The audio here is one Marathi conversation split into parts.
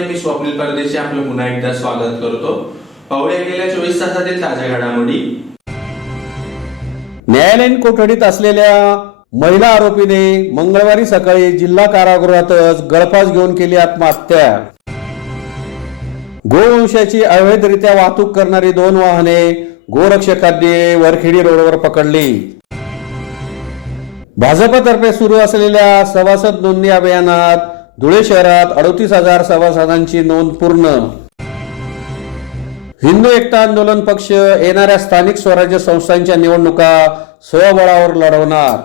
मध्ये मी स्वप्नील परदेशी आपलं पुन्हा एकदा स्वागत करतो। पाहूया गेल्या 24 तासातील ताज्या घडामोडी। न्यायालयीन कोठडीत असलेल्या महिला आरोपीने मंगळवारी सकाळी जिल्हा कारागृहातच गळफास घेऊन केली आत्महत्या। गोवंशाची अवैधरित्या वाहतूक करणारी 2 वाहने गोरक्षकांनी वरखेडी रोडवर पकडली। भाजपतर्फे सुरू असलेल्या सभासद नोंदणी अभियानात धुळे शहरात 38,000 सभासदांची नोंद पूर्ण। हिंदू एकता आंदोलन पक्ष येणाऱ्या स्थानिक स्वराज्य संस्थांच्या निवडणुका स्वबळावर लढवणार।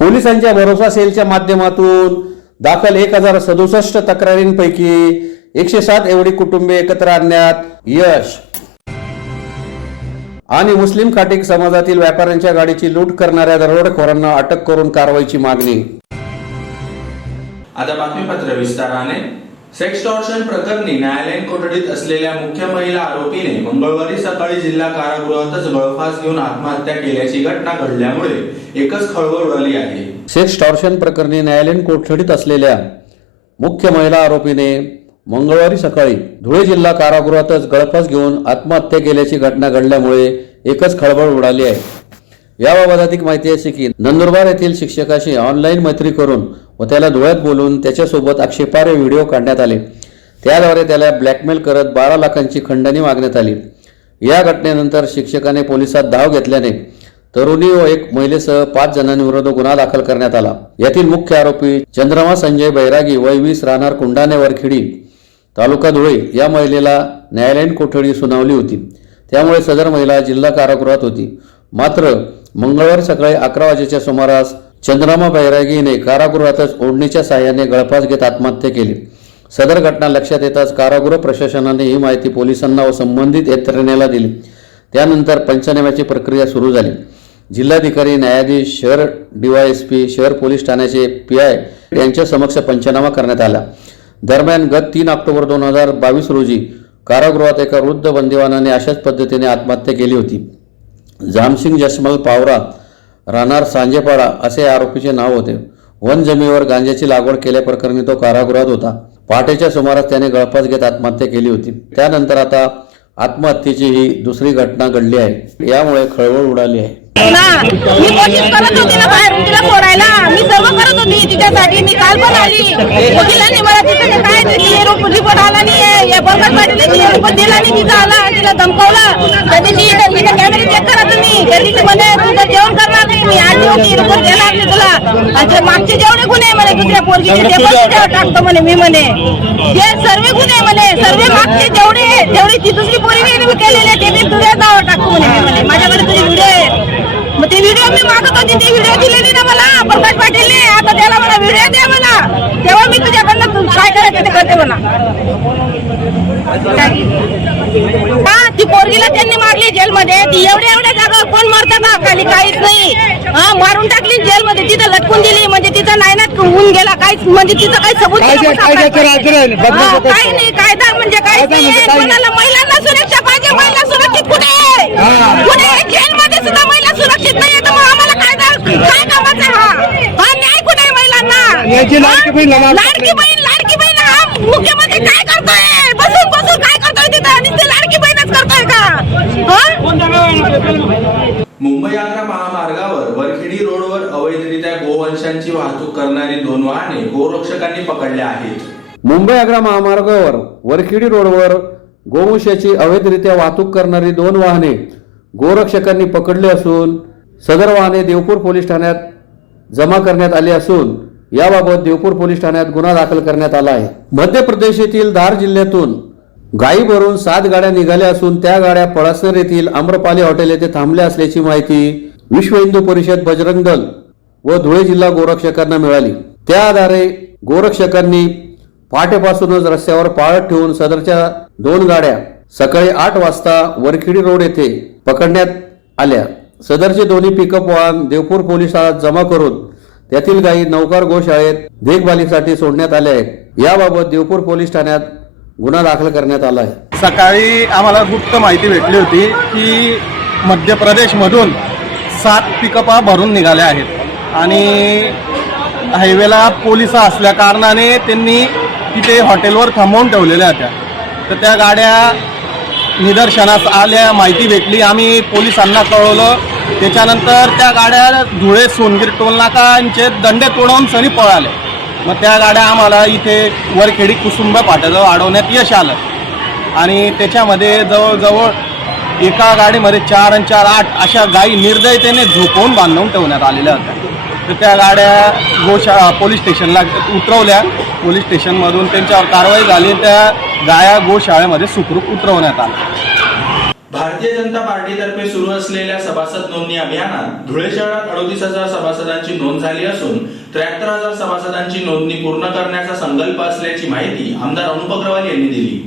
पोलिसांच्या भरोसा सेलच्या माध्यमातून दाखल 1067 तक्रारींपैकी 107 एवढी कुटुंबे एकत्र आणण्यात यश। आणि मुस्लिम खाटीक समाजातील व्यापाऱ्यांच्या गाडीची लूट करणाऱ्या दरोडेखोरांना अटक करून कारवाईची मागणी। आता बातमीपत्र विस्ताराने। सेक्सटॉर्शन प्रकरणी न्यायालयीन कोठडीत असलेल्या मुख्य महिला आरोपीने मंगळवारी सकाळी जिल्हा कारागृहातच गळफास घेऊन आत्महत्या केल्याची घटना घडल्यामुळे एकच खळबळ उडाली आहे। सेक्सटॉर्शन प्रकरणी न्यायालयीन कोठडीत असलेल्या मुख्य महिला आरोपीने मंगळवारी सकाळी धुळे जिल्हा कारागृहातच गळफास घेऊन आत्महत्या केल्याची घटना घडल्यामुळे एकच खळबळ उडाली आहे। याबाबत अधिक माहिती अशी की नंदुरबार येथील शिक्षकाशी ऑनलाईन मैत्री करून व त्याला धुळ्यात बोलून त्याच्यासोबत आक्षेपार्ह व्हिडिओ काढण्यात आले। त्याद्वारे त्याला ब्लॅकमेल करत 12 लाखांची खंडणी मागण्यात आली। या घटनेनंतर शिक्षकाने पोलिसात धाव घेतल्याने तरुणी व एक महिलेसह 5 जणांविरोधात गुन्हा दाखल करण्यात आला। यातील मुख्य आरोपी चंद्रमा संजय बैरागी वय 20 राहणार कुंडाणे वरखेडी तालुका धुळे या महिलेला न्यायालयीन कोठडी सुनावली होती। त्यामुळे सदर महिला जिल्हा कारागृहात होती। मात्र मंगळवारी सकाळी 11 वाजेच्या सुमारास चंद्रमा बैरागीने कारागृहातच ओढणीच्या साहाय्याने गळफास घेत आत्महत्या केली। सदर घटना लक्षात येताच कारागृह प्रशासनाने ही माहिती पोलिसांना व संबंधित यंत्रणेला दिली। त्यानंतर पंचनाम्याची प्रक्रिया सुरू झाली। जिल्हाधिकारी, न्यायाधीश, शहर DYSP, शहर पोलीस ठाण्याचे PI यांच्या समक्ष पंचनामा करण्यात आला। दरम्यान गत 3 ऑक्टोबर 2022 रोजी कारागृहात एका वृद्ध बंदिवानाने अशाच पद्धतीने आत्महत्या केली होती। जामसिंग जसमल पावरा राहणार सांजेपाडा असे आरोपीचे नाव होते। वन जमिनीवर गांजाची लागवड केल्याप्रकरणी तो कारागृहात होता। पहाटेच्या सुमारास त्याने गळफास घेत आत्महत्या केली होती। त्यानंतर आता आत्महत्येची ही दुसरी घटना घडली आहे। यामुळे खळबळ उडाली आहे। मी कोशिश करत होती ना बाहेर तिला सोडायला, मी सर्व करत होती तिच्यासाठी। मी काल पण आली, वकिलांनी मला तिथे काय रिपोर्ट आला नाही, या बरगड पाटील रिपोर्ट दिला नाही, तिचा आला, तिला धमकावलं। त्या दिवशी कॅमेरे चेक करा तुम्ही, त्या दिवशी म्हणे तुझं जेवण करणार नाही, मी आली होती रिपोर्ट देणार नाही तुला। आणि मागचे जेवढे गुन्हे म्हणे दुसऱ्या पोरगीचे ते पण तुझ्यावर टाकतो म्हणे मी म्हणे। जे सर्व गुन्हे म्हणे सर्व मागचे जेवढी ती दुसरी पोरगी केलेले ते मी तुझ्या नावावर टाकतो म्हणे मी म्हणे। माझ्याकडे तुझे व्हिडिओ आहे, मग ते व्हिडिओ मी मागत होती, ती व्हिडिओ दिलेली ना मला प्रकाश पाटीलने। आता त्याला मला व्हिडिओ द्या मला, तेव्हा मी तुझ्याकडनं काय करायचं ते करते म्हणा। ती पोरगीला त्यांनी मारली जेलमध्ये। ती एवढ्या जागा कोण मारतात का? खाली काहीच नाही, मारून टाकली जेलमध्ये, तिथं लटकून दिली। म्हणजे तिचा नायनाट होऊन गेला, काहीच म्हणजे तिचं काही सबूत काही नाही। कायदा म्हणजे काहीच नाही। कोणाला महिलांना सुरक्षा पाहिजे, महिला सुरक्षित कुठे आहे? कुठे जेलमध्ये सुद्धा महिला सुरक्षित नाही, तर मग आम्हाला कायदा काय कामाचा? हा न्याय कुठे आहे महिलांना? लाडकी बहीण हा मुख्यमंत्री काय करतोय? बसून काय करतोय तिथं? आणि ते लाडकी बहीणच करतोय का? मुंबई आग्रा महामार्गावर वरखेडी रोडवर अवैधरित्या गोवंशांची वाहतूक करणारी 2 वाहने गोरक्षकांनी पकडल्या आहेत। मुंबई आग्रा महामार्गावर वरखेडी रोडवर गोवंशाची अवैधरित्या वाहतूक करणारी 2 वाहने गोरक्षकांनी पकडले असून सदर वाहने देवपूर पोलीस ठाण्यात जमा करण्यात आली असून याबाबत देवपूर पोलीस ठाण्यात गुन्हा दाखल करण्यात आला आहे। मध्य प्रदेश येथील धार जिल्ह्यातून गायीभरून 7 गाड्या निघाल्या असून त्या गाड्या पळसर येथील आम्रपाली हॉटेल येथे थांबल्या असल्याची माहिती विश्व हिंदू परिषद, बजरंग दल व धुळे जिल्हा गोरक्षकांना मिळाली। त्या आधारे गोरक्षकांनी पहाटेपासूनच रस्त्यावर पाळत ठेवून सदरच्या 2 गाड्या सकाळी 8 वाजता वरखेडी रोड येथे पकडण्यात आल्या। सदरचे दोन्ही पिकअप वाहन देवपूर पोलिसात जमा करून त्यातील गायी नौकार गोशाळेत देखभालीसाठी सोडण्यात आल्या आहेत। याबाबत देवपूर पोलीस ठाण्यात गुन्हा दाखल करण्यात आला आहे। सकाळी आम्हाला गुप्त माहिती भेटली होती की मध्य प्रदेशमधून 7 पिकअपा भरून निघाल्या आहेत आणि हायवेला पोलिस असल्या कारणाने त्यांनी तिथे हॉटेलवर थांबवून ठेवलेल्या होत्या. तर त्या गाड्या निदर्शनास आल्या, माहिती भेटली, आम्ही पोलिसांना कळवलं. त्याच्यानंतर त्या गाड्या धुळे सोनगीर टोलनाकांचे दंडे तोडवून सनी पळाले. मग त्या गाड्या आम्हाला इथे वरखेडी कुसुंब फाट्याजवळ अडवण्यात यश आलं आणि त्याच्यामध्ये जवळजवळ एका गाडीमध्ये 4 आणि 4 8 अशा गायी निर्दयतेने झोपवून बांधून ठेवण्यात आलेल्या होत्या. तर त्या गाड्या पोलीस स्टेशनला उतरवल्या. पोलीस स्टेशनमधून त्यांच्यावर कारवाई झाली. त्या गाया गोशाळेमध्ये सुखरूप उतरवण्यात आल्या. भारतीय जनता पार्टीतर्फे सुरू असलेल्या सभासद नोंदणी अभियानात धुळे शहरात 38,000 सभासदांची नोंद झाली असून 73,000 सभासदांची नोंदणी पूर्ण करण्याचा संकल्प असल्याची माहिती आमदार अनुप अग्रवाल यांनी दिली.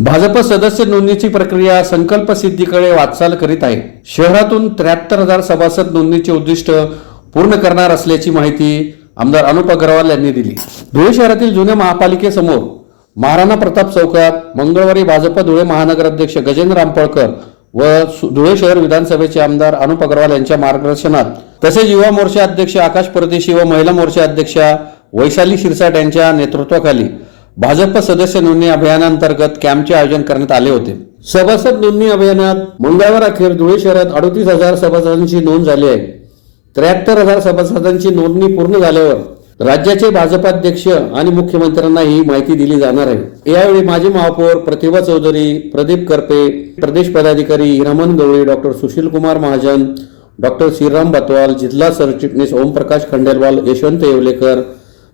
भाजप सदस्य नोंदणीची प्रक्रिया संकल्प सिद्धीकडे वाटचाल करीत आहे. शहरातून 73,000 सभासद नोंदणीचे उद्दिष्ट पूर्ण करणार असल्याची माहिती आमदार अनुप अग्रवाल यांनी दिली. धुळे शहरातील जुन्या महापालिकेसमोर महाराणा प्रताप चौकात मंगळवारी भाजप धुळे महानगर अध्यक्ष गजेंद्र रामपळकर व धुळे शहर विधानसभेचे आमदार अनुप अग्रवाल यांच्या मार्गदर्शनात तसेच युवा मोर्चा अध्यक्ष आकाश परदेशी व महिला मोर्चा अध्यक्षा वैशाली शिरसाट यांच्या नेतृत्वाखाली भाजप सदस्य नोंदणी अभियानांतर्गत कॅम्पचे आयोजन करण्यात आले होते. सभासद नोंदणी अभियानात मंगळवार अखेर धुळे शहरात 38,000 सभासदांची नोंद झाली आहे. 73,000 सभासदांची नोंदणी पूर्ण झाल्यावर राज्याचे भाजपाध्यक्ष आणि मुख्यमंत्र्यांना ही माहिती दिली जाणार आहे. यावेळी माजी महापौर प्रतिभा चौधरी, प्रदीप करपे, प्रदेश पदाधिकारी रमण गवळी, डॉक्टर सुशील कुमार महाजन, डॉक्टर श्रीराम बतवाल, जिल्हा सरचिटणीस ओमप्रकाश खंडेलवाल, यशवंत येवलेकर,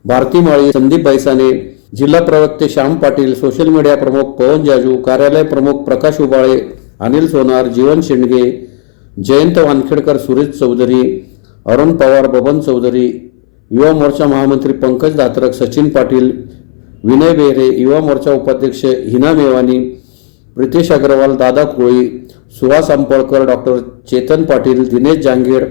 भारती माळी, संदीप बैसाने, जिल्हा प्रवक्ते श्याम पाटील, सोशल मीडिया प्रमुख पवन जाजू, कार्यालय प्रमुख प्रकाश उबाळे, अनिल सोनार, जीवन शेंडगे, जयंत वानखेडकर, सुरेश चौधरी, अरुण पवार, बबन चौधरी, युवा मोर्चा महामंत्री पंकज दात्रक, सचिन पाटील, विनय बेहरे, युवा मोर्चा उपाध्यक्ष हिना मेवानी, प्रितेश अग्रवाल, दादा कोळी, सुहास अंपळकर, डॉक्टर चेतन पाटील, दिनेश जांगेड,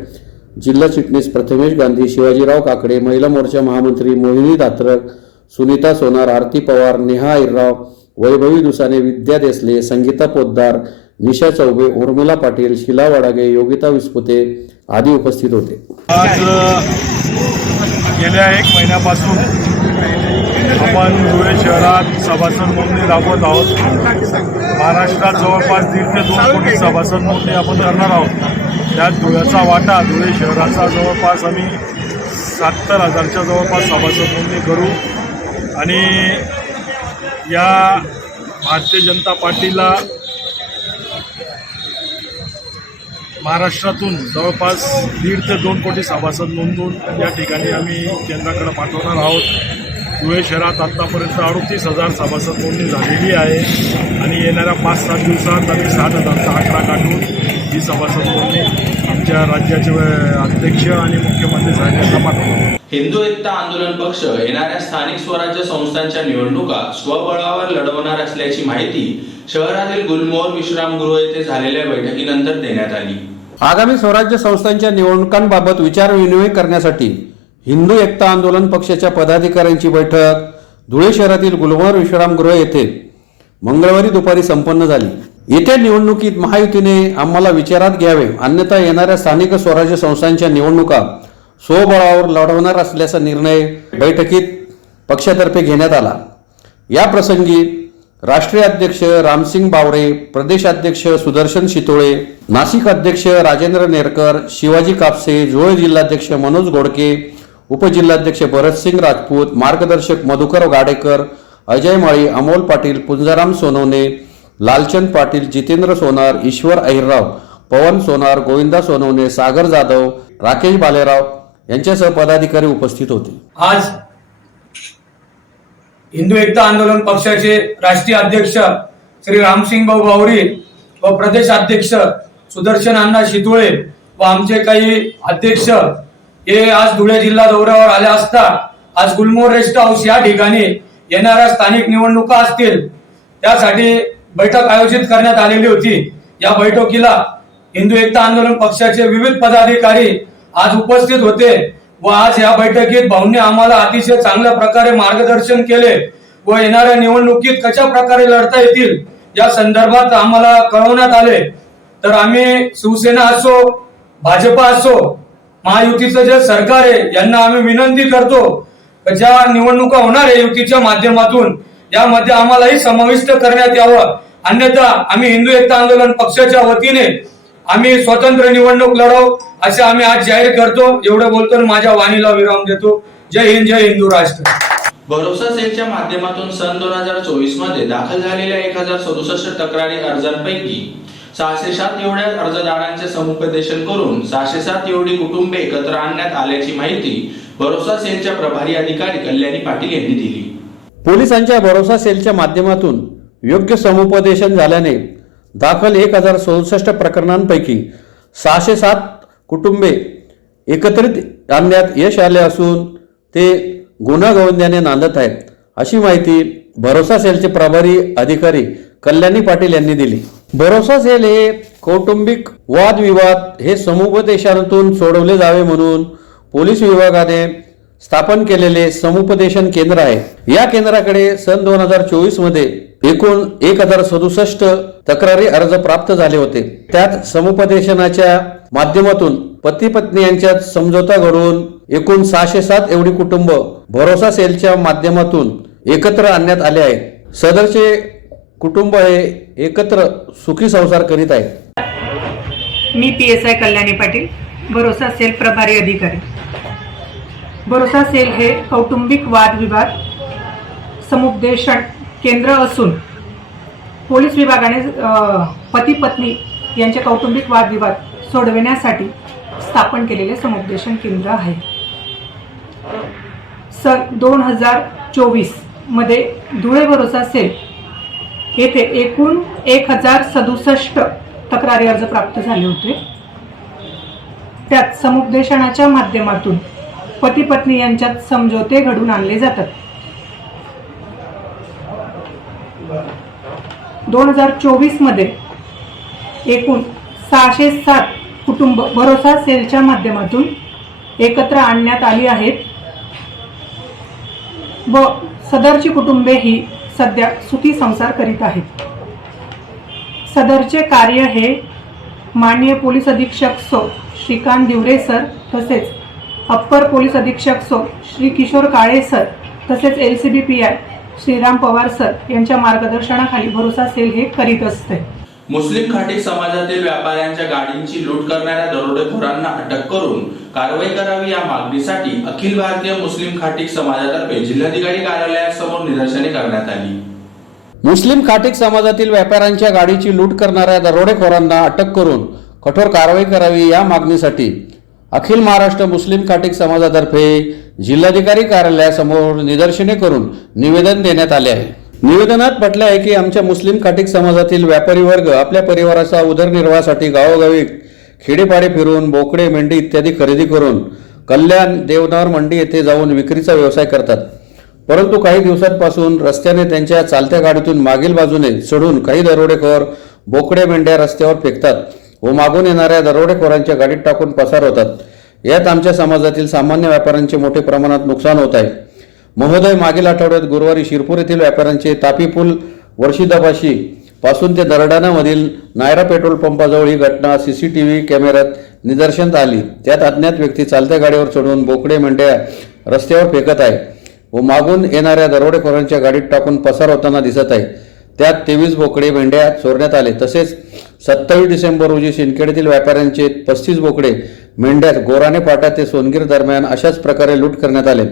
जिल्हा चिटणीस प्रथमेश गांधी, शिवाजीराव काकडे, महिला मोर्चा महामंत्री मोहिनी दात्रक, सुनीता सोनार, आरती पवार, नेहा आईरराव, वैभवी दुसाने, विद्या देसले, संगीता पोद्दार, निशा चौबे, उर्मिला पाटील, शिला वडागे, योगिता विस्पुते आदी उपस्थित होते. आज गेल्या 1 महिन्यापासून आपण धुळे शहरात सभासद नोंदणी राबवत आहोत. महाराष्ट्रात जवळपास 1.5 ते 2 कोटी सभासद नोंदणी आपण करणार आहोत. त्यात धुळ्याचा वाटा, धुळे शहराचा जवळपास आम्ही 70,000च्या जवळपास सभासद नोंदणी करू आणि या भारतीय जनता पार्टीला महाराष्ट्रातून जवळपास 1.5 ते 2 कोटी सभासद नोंदवून या ठिकाणी आम्ही केंद्राकडे पाठवणार आहोत. धुळे शहरात आत्तापर्यंत 38,000 सभासद नोंदणी झालेली आहे आणि येणाऱ्या 5-7 दिवसात आम्ही 7,000चा आकडा गाठून ही सभासद नोंदणी आमच्या राज्याचे अध्यक्ष आणि मुख्यमंत्री साहेबांना पाठवतो. हिंदू एकता आंदोलन पक्ष येणाऱ्या स्थानिक स्वराज्य संस्थांच्या निवडणुका स्वबळावर लढवणार असल्याची माहिती शहरातील गुलमोहर विश्रामगृह येथे झालेल्या बैठकीनंतर देण्यात आली. आगामी स्वराज्य संस्थांच्या निवडणुकांबाबत विचारविनिमय करण्यासाठी हिंदू एकता आंदोलन पक्षाच्या पदाधिकाऱ्यांची बैठक धुळे शहरातील गुलमोहर विश्रामगृह येथे मंगळवारी दुपारी संपन्न झाली. येत्या निवडणुकीत महायुतीने आम्हाला विचारात घ्यावे, अन्यथा येणाऱ्या स्थानिक स्वराज्य संस्थांच्या निवडणुका स्वबळावर लढवणार असल्याचा निर्णय बैठकीत पक्षातर्फे घेण्यात आला. या प्रसंगी राष्ट्रीय अध्यक्ष रामसिंग बावरे, प्रदेशाध्यक्ष सुदर्शन शितोळे, नाशिक अध्यक्ष राजेंद्र नेरकर, शिवाजी कापसे, धुळे जिल्हाध्यक्ष मनोज गोडके, उपजिल्हाध्यक्ष भरतसिंग राजपूत, मार्गदर्शक मधुकर गाडेकर, अजय माळी, अमोल पाटील, पुंजाराम सोनवणे, लालचंद पाटील, जितेंद्र सोनार, ईश्वर अहिरराव, पवन सोनार, गोविंदा सोनवणे, सागर जाधव, राकेश बालेराव यांच्यासह पदाधिकारी उपस्थित होते. आज हिंदू एकता आंदोलन पक्षाचे राष्ट्रीय अध्यक्ष श्री रामसिंग भाऊ बावरी व प्रदेश अध्यक्ष सुदर्शन अण्णा शितोळे व आमचे काही अध्यक्ष हे आज धुळे जिल्हा दौऱ्यावर आले असता आज गुलमोहर रेस्ट हाऊस या ठिकाणी येणाऱ्या स्थानिक निवडणुका असतील त्यासाठी बैठक आयोजित करण्यात आलेली होती. या बैठकीला हिंदू एकता आंदोलन पक्षाचे विविध पदाधिकारी आज उपस्थित होते व आज या बैठकीत भाऊंनी आम्हाला अतिशय चांगल्या प्रकारे मार्गदर्शन केले व येणाऱ्या निवडणुकीत कशा प्रकारे लढता येतील या संदर्भात आम्हाला कळवण्यात आले. तर आम्ही शिवसेना असो, भाजपा असो महायुतीचं जे सरकार आहे यांना आम्ही विनंती करतो की ज्या निवडणुका होणार आहे युतीच्या माध्यमातून यामध्ये आम्हालाही समाविष्ट करण्यात यावं, अन्यथा आम्ही हिंदू एकता आंदोलन पक्षाच्या वतीने आम्ही स्वतंत्र निवडणूक लढवू असे आम्ही आज जाहीर करतो. एवढं बोलतो आणि माझ्या वाणीला विराम देतो. जय हिंद, जय हिंदू राष्ट्र. भरोसा सेलच्या माध्यमातून सन 2024 मध्ये दाखल झालेल्या 1067 तक्रारी अर्जांपैकी 607 एवढ्या अर्जदारांचे समुपदेशन करून 607 एवढी कुटुंबे एकत्र आणण्यात आल्याची माहिती भरोसा सेलच्या प्रभारी अधिकारी कल्याणी पाटील यांनी दिली. पोलिसांच्या भरोसा सेलच्या माध्यमातून योग्य समुपदेशन झाल्याने दाखल 1067 प्रकरणांपैकी 607 कुटुंबे एकत्रित आणण्यात यश आले असून ते गुन्हा गोविंद्याने नांदत आहेत अशी माहिती भरोसा सेलचे प्रभारी अधिकारी कल्याणी पाटील यांनी दिली. भरोसा सेल हे कौटुंबिक वादविवाद हे समुपदेशनातून सोडवले जावे म्हणून पोलीस विभागाने स्थापन केलेले समुपदेशन केंद्र आहे. या केंद्राकडे सन 2024 मध्ये एकूण 1067 तक्रारी अर्ज प्राप्त झाले होते. त्यात समुपदेशनाच्या माध्यमातून पती पत्नी यांच्यात समझोता घडवून एकूण 607 एवढी कुटुंब भरोसा सेलच्या माध्यमातून एकत्र आणण्यात आले आहेत. सदरचे कुटुंब हे एकत्र सुखी संसार करीत आहेत. मी PSI कल्याणी पाटील, भरोसा सेल प्रभारी अधिकारी. भरोसा सेल हे कौटुंबिक वादविवाद समुपदेशन केंद्र असून पोलीस विभागाने पती पत्नी यांचे कौटुंबिक वादविवाद सोडविण्यासाठी स्थापन केलेले समुपदेशन केंद्र आहे. सन 2024 मध्ये धुळे भरोसा सेल येथे एकूण 1067 तक्रारी अर्ज प्राप्त झाले होते. त्यात समुपदेशनाच्या माध्यमातून पती पत्नी यांच्यात समझोते घडून आणले जातात. 2024 मध्ये एकूण 607 कुटुंब भरोसा सेलच्या माध्यमातून एकत्र आणण्यात आली आहेत व सदरची कुटुंबे ही सध्या सुखी संसार करीत आहेत. सदरचे कार्य हे माननीय पोलीस अधीक्षक सो श्रीकांत दिवरे सर तसेच अप्पर पोलीस अधीक्षक सो श्री किशोर काळे सर तसेच LCB PI Shriram Pawar sir यांच्या मार्गदर्शनाखाली भरोसा सेल हे करीत असते. मुस्लिम खाटीक समाजातील व्यापाऱ्यांच्या गाडींची लूट करणाऱ्या दरोडेखोरांना अटक करून कारवाई करावी या मागणीसाठी अखिल भारतीय मुस्लिम खाटीक समाजातर्फे जिल्हाधिकारी कार्यालयासमोर निदर्शने करण्यात आली. मुस्लिम खाटीक समाजातील व्यापाऱ्यांच्या गाडीची लूट करणाऱ्या दरोडेखोरांना अटक करून कठोर कारवाई करावी या मागणीसाठी अखिल महाराष्ट्र मुस्लिम खाटीक समाजातर्फे जिल्हाधिकारी कार्यालयासमोर निदर्शने करून निवेदन देण्यात आले आहे. निवेदनात म्हटले आहे की आमच्या मुस्लिम खाटीक समाजातील व्यापारी वर्ग आपल्या परिवाराचा उदरनिर्वाहासाठी गावोगावी खेडेपाडे फिरून बोकडे, मेंढी इत्यादी खरेदी करून कल्याण देवनार मंडी येथे जाऊन विक्रीचा व्यवसाय करतात. परंतु काही दिवसांपासून रस्त्याने त्यांच्या चालत्या गाडीतून मागील बाजूने चढून काही दरोडेखोर बोकडे मेंढ्या रस्त्यावर फेकतात व मागून येणाऱ्या दरोडेखोरांच्या गाडीत टाकून पसार होतात. यात आमच्या समाजातील सामान्य व्यापाऱ्यांचे मोठे प्रमाणात नुकसान होत आहे. महोदय, मागील आठवड्यात गुरुवारी शिरपूर येथील व्यापाऱ्यांचे तापी पूल वर्षिदापाशी पासून ते दरडाणामधील नायरा पेट्रोल पंपाजवळ ही घटना CCTV कॅमेऱ्यात निदर्शनास आली. त्यात अज्ञात व्यक्ती चालत्या गाडीवर चढून बोकडे मेंढ्या रस्त्यावर फेकत आहे व मागून येणाऱ्या दरोडेखोरांच्या गाडीत टाकून पसार होताना दिसत आहे. त्यात 23 बोकडे मेंढ्या चोरण्यात आले. तसेच 27 डिसेंबर रोजी सिंदखेडतील व्यापाऱ्यांचे 35 बोकडे मेंढ्या गोराणे फाटा ते सोनगीर दरम्यान अशाच प्रकारे लूट करण्यात आले.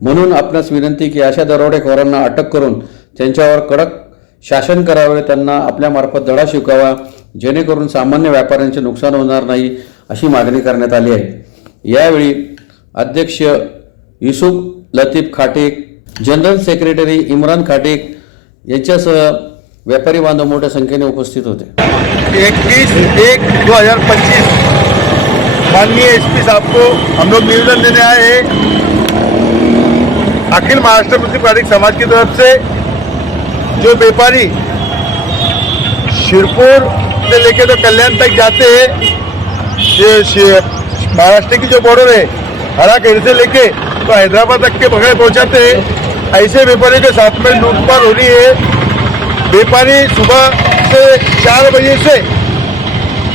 म्हणून आपणास विनंती की अशा दरोडेखोरांना अटक करून त्यांच्यावर कडक शासन करावे, त्यांना आपल्यामार्फत धडा शिकवावा जेणेकरून सामान्य व्यापाऱ्यांचे नुकसान होणार नाही अशी मागणी करण्यात आली आहे. यावेळी अध्यक्ष युसुफ लतीफ खाटीक, जनरल सेक्रेटरी इम्रान खाटीक यांच्यासह व्यापारी बांधव मोठ्या संख्येने उपस्थित होते. 21/1/2025 माननीय SP साहब को हम लोग निवेदन देने आए हैं. अखिल महाराष्ट्र मुस्लिम खाटीक समाज की तरफ से जो व्यापारी शिरपुर से लेके तो कल्याण तक जाते हैं, ये महाराष्ट्र की जो बॉर्डर है हराखेड़ से लेके तो हैदराबाद तक के बगैर पहुंचाते हैं. ऐसे व्यापारियों के साथ में लूटपाट हो रही है. व्यापारी सुबह से 4 बजे से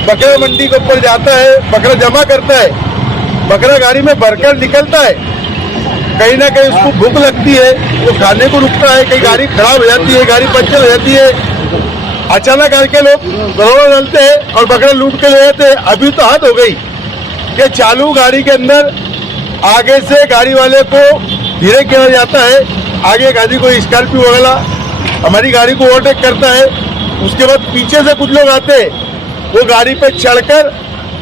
बकरा मंडी के ऊपर जाता है, बकरा जमा करता है. बकरा गाड़ी में भरकर निकलता है, कहीं ना कहीं उसको भूख लगती है, वो खाने को रुकता है, कहीं गाड़ी खराब हो जाती है, गाड़ी पंचर हो जाती है, अचानक आके लोग दरोड़ा डालते हैं और बकरा लूट के ले जाते हैं। अभी तो हद हो गई कि चालू गाड़ी के अंदर आगे से गाड़ी वाले को धीरे किया जाता है, आगे गाड़ी कोई स्कॉर्पियो वगैरह हमारी गाड़ी को ओवरटेक करता है, उसके बाद पीछे से कुछ लोग आते हैं, वो गाड़ी पे चढ़कर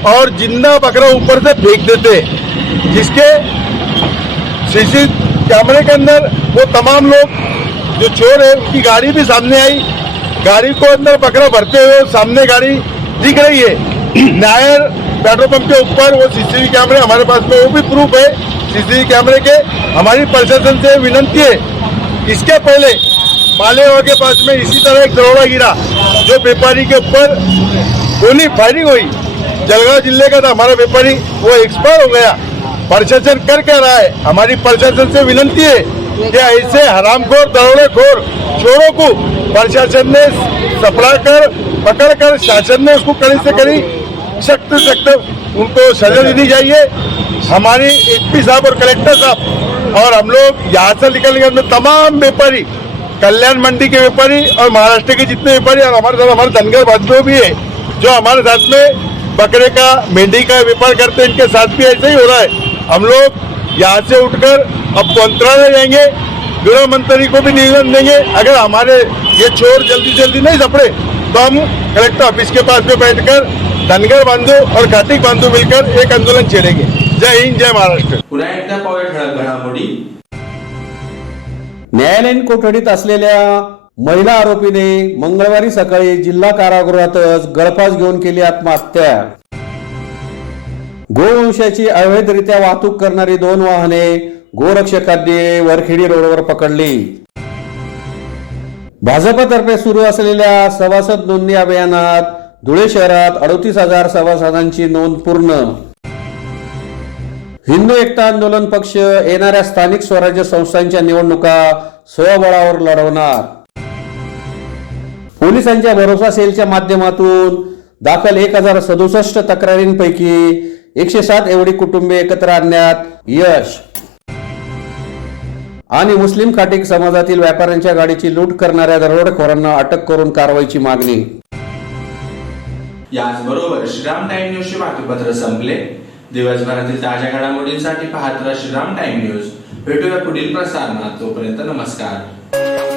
और जिंदा बकरा ऊपर से फेंक देते हैं, जिसके सीसी कैमरे के अंदर वो तमाम लोग जो चोर है उनकी गाड़ी भी सामने आई, गाड़ी को अंदर बकरा भरते हुए सामने गाड़ी दिख रही है। नायर पेट्रोल पंप के ऊपर वो सीसीटीवी कैमरे हमारे पास में, वो भी प्रूफ है सीसीटीवी कैमरे के। हमारी प्रशासन से विनंती है, इसके पहले मालेगांव के पास में इसी तरह एक दरोड़ा गिरा जो व्यापारी के ऊपर गोली फायरिंग हुई, जलगांव जिले का था हमारा व्यापारी, वो एक्सपायर हो गया। प्रशासन कर क्या रहा है? हमारी प्रशासन से विनंती है कि ऐसे हरामखोर दरोड़ेखोर चोरों को प्रशासन ने पकड़कर शासन ने उसको कड़ी से कड़ी सख्त उनको सजा देनी चाहिए। हमारी एसपी साहब और कलेक्टर साहब और हम लोग यहाँ से निकलने के बाद तमाम व्यापारी, कल्याण मंडी के व्यापारी और महाराष्ट्र के जितने व्यापारी और हमारे साथ हमारे धनगर बंधु भी है जो हमारे साथ में बकरे का मेंढी का व्यापार करते हैं, इनके साथ भी ऐसे ही हो रहा है। हम लोग यहाँ से उठकर अब मंत्रालय जाएंगे, गृह मंत्री को भी निवेदन देंगे, अगर हमारे ये चोर जल्दी जल्दी नहीं पकड़े तो हम कलेक्टर ऑफिस के पास में बैठकर धनगर बांधव और घाटिक बांधव मिलकर एक आंदोलन छेड़ेंगे। जय हिंद, जय महाराष्ट्र। पुन्हा एकदा पाहूया ठळक घडामोडी। न्यायालयीन कोठडीत असलेल्या महिला आरोपीने मंगळवारी सकाळी जिल्हा कारागृहातच गळफास घेऊन केली आत्महत्या। गोवंशाची अवैधरित्या वाहतूक करणारी 2 वाहने गोरक्षकांनी वरखेडी रोडवर पकडली। भाजपतर्फे सुरू असलेल्या सभासद नोंदणी अभियानात धुळे शहरात 38,000 सभासदांची नोंद पूर्ण। हिंदू एकता आंदोलन पक्ष येणाऱ्या स्थानिक स्वराज्य संस्थांच्या निवडणुका स्वबळावर लढवणार। पोलिसांच्या भरोसा सेलच्या माध्यमातून दाखल 1067 तक्रारींपैकी 107 एवढी कुटुंबे एकत्र आणण्यात यश। आणि मुस्लिम खाटीक समाजातील व्यापाऱ्यांच्या गाडीची लूट करणाऱ्या दरोडेखोरांना अटक करून कारवाईची मागणी। याचबरोबर श्रीराम टाइम न्यूजचे बातमीपत्र संपले। दिवसभरातील ताज्या घडामोडींसाठी पाहत राहा श्रीराम टाइम न्यूज। भेटूया पुढील प्रसारणात, तोपर्यंत नमस्कार।